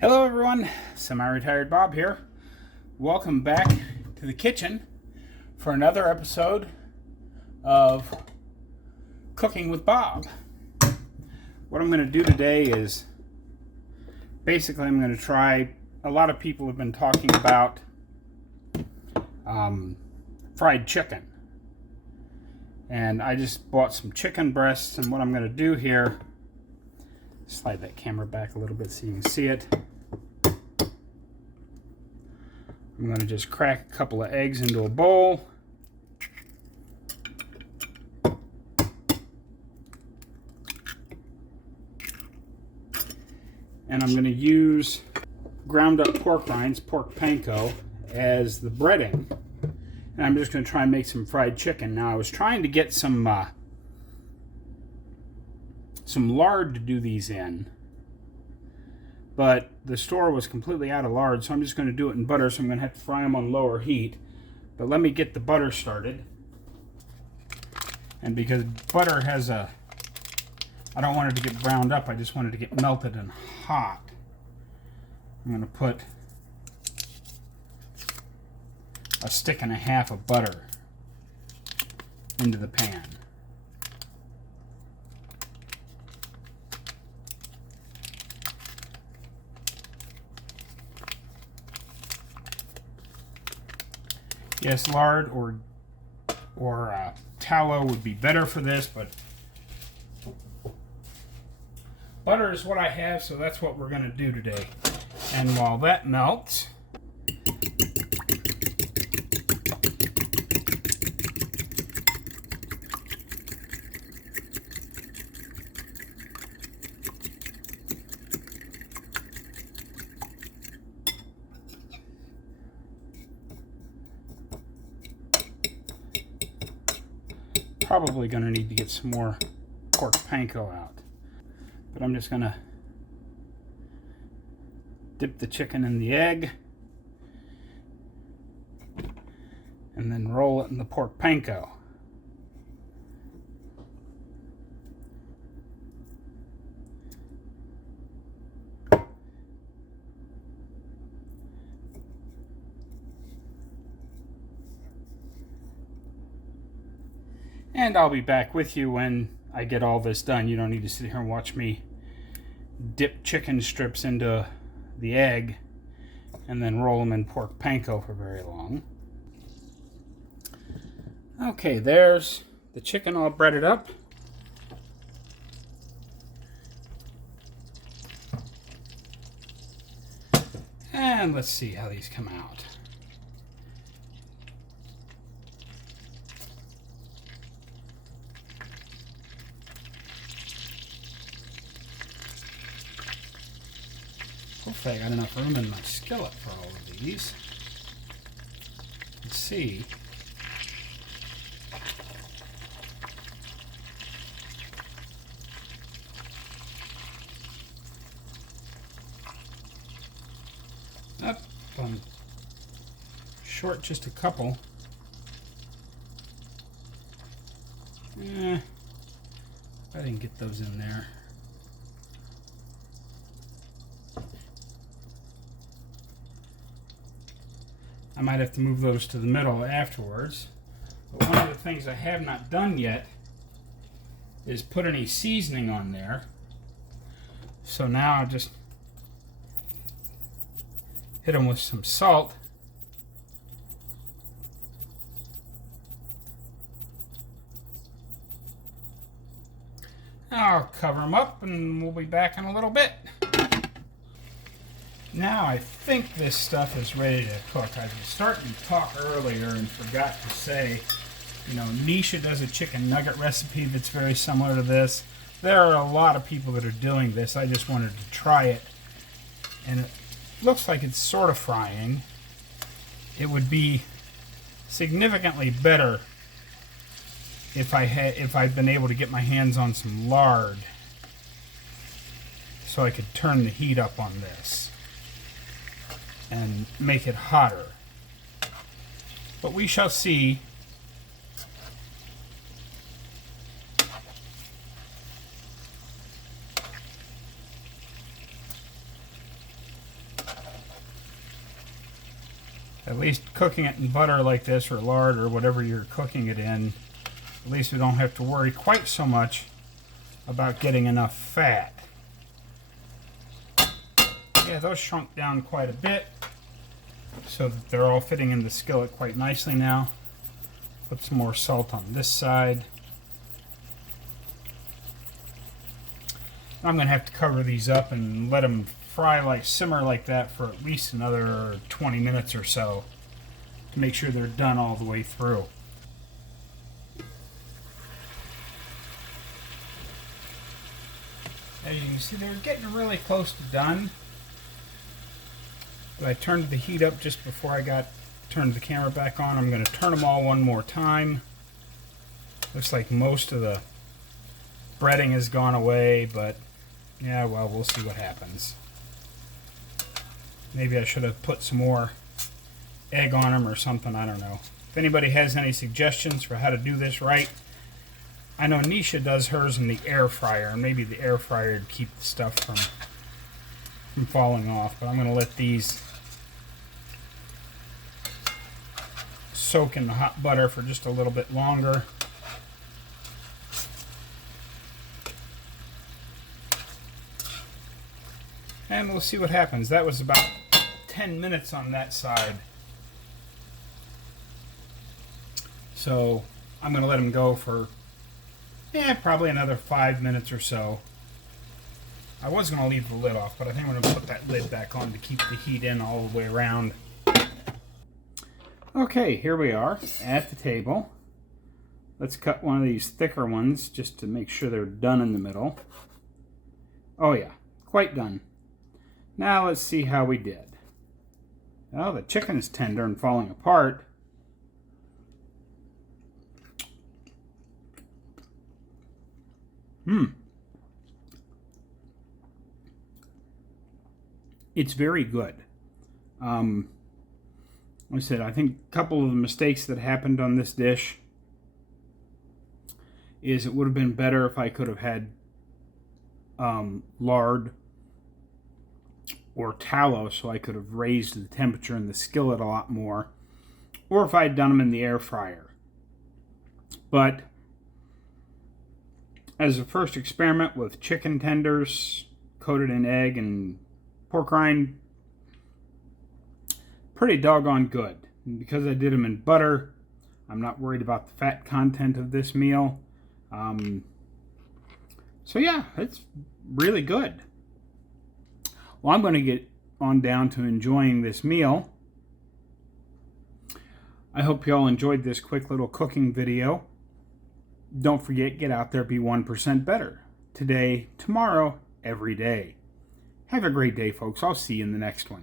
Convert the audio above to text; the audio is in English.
Hello everyone, Semi-Retired Bob here. Welcome back to the kitchen for another episode of Cooking with Bob. What I'm going to do today is basically I'm going to try, a lot of people have been talking about fried chicken. And I just bought some chicken breasts, and what I'm going to do here, slide that camera back a little bit so you can see it. I'm going to just crack a couple of eggs into a bowl. And I'm going to use ground up pork rinds, pork panko, as the breading. And I'm just going to try and make some fried chicken. Now I was trying to get some lard to do these in, but the store was completely out of lard, so I'm just going to do it in butter, so I'm going to have to fry them on lower heat. But let me get the butter started. And because butter has I don't want it to get browned up, I just want it to get melted and hot. I'm going to put a stick and a half of butter into the pan. Yes, lard or tallow would be better for this, but butter is what I have, so that's what we're going to do today. And while that melts, probably going to need to get some more pork panko out. But I'm just going to dip the chicken in the egg and then roll it in the pork panko. And I'll be back with you when I get all this done. You don't need to sit here and watch me dip chicken strips into the egg and then roll them in pork panko for very long. Okay, there's the chicken all breaded up. And let's see how these come out. Hopefully I got enough room in my skillet for all of these. Let's see. Up, I'm short just a couple. I didn't get those in there. I might have to move those to the middle afterwards. But one of the things I have not done yet is put any seasoning on there. So now I'll just hit them with some salt. I'll cover them up and we'll be back in a little bit. Now I think this stuff is ready to cook. I was starting to talk earlier and forgot to say, Nisha does a chicken nugget recipe that's very similar to this. There are a lot of people that are doing this. I just wanted to try it. And it looks like it's sort of frying. It would be significantly better if I'd been able to get my hands on some lard so I could turn the heat up on this and make it hotter. But we shall see. At least cooking it in butter like this, or lard, or whatever you're cooking it in, at least we don't have to worry quite so much about getting enough fat. Yeah, those shrunk down quite a bit, so that they're all fitting in the skillet quite nicely now. Put some more salt on this side. I'm going to have to cover these up and let them simmer like that for at least another 20 minutes or so to make sure they're done all the way through. As you can see, they're getting really close to done. But I turned the heat up just before I turned the camera back on. I'm going to turn them all one more time. Looks like most of the breading has gone away, but yeah, well, we'll see what happens. Maybe I should have put some more egg on them or something, I don't know. If anybody has any suggestions for how to do this right, I know Nisha does hers in the air fryer, and maybe the air fryer would keep the stuff from falling off, but I'm going to let these soak in the hot butter for just a little bit longer. And we'll see what happens. That was about 10 minutes on that side. So I'm going to let them go for probably another 5 minutes or so. I was going to leave the lid off, but I think I'm going to put that lid back on to keep the heat in all the way around. Okay, here we are at the table. Let's cut one of these thicker ones just to make sure they're done in the middle. Oh yeah, quite done. Now let's see how we did. Well, the chicken is tender and falling apart. It's very good. Like I said, I think a couple of the mistakes that happened on this dish is it would have been better if I could have had lard or tallow, so I could have raised the temperature in the skillet a lot more, or if I had done them in the air fryer. But as a first experiment with chicken tenders coated in egg and pork rind, pretty doggone good. And because I did them in butter, I'm not worried about the fat content of this meal. So yeah, it's really good. Well, I'm going to get on down to enjoying this meal. I hope you all enjoyed this quick little cooking video. Don't forget, get out there, be 1% better. Today, tomorrow, every day. Have a great day, folks. I'll see you in the next one.